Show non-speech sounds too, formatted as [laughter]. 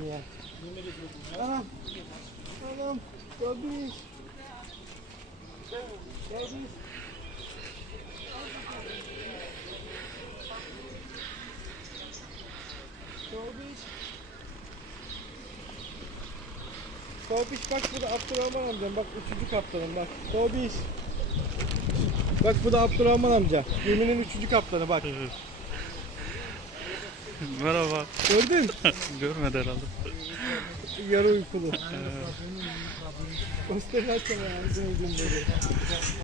niye? Anam. Anam. Gördünüz. Gördünüz. Gördünüz. Bak bu da Abdurrahman amcam bak üçüncü kaptanım bak Kobiş Bak bu da Abdurrahman amca geminin üçüncü kaptanı bak [laughs] Merhaba. Gördün? [laughs] Görmedi herhalde. Yarı uykulu. Göstermezsem yani.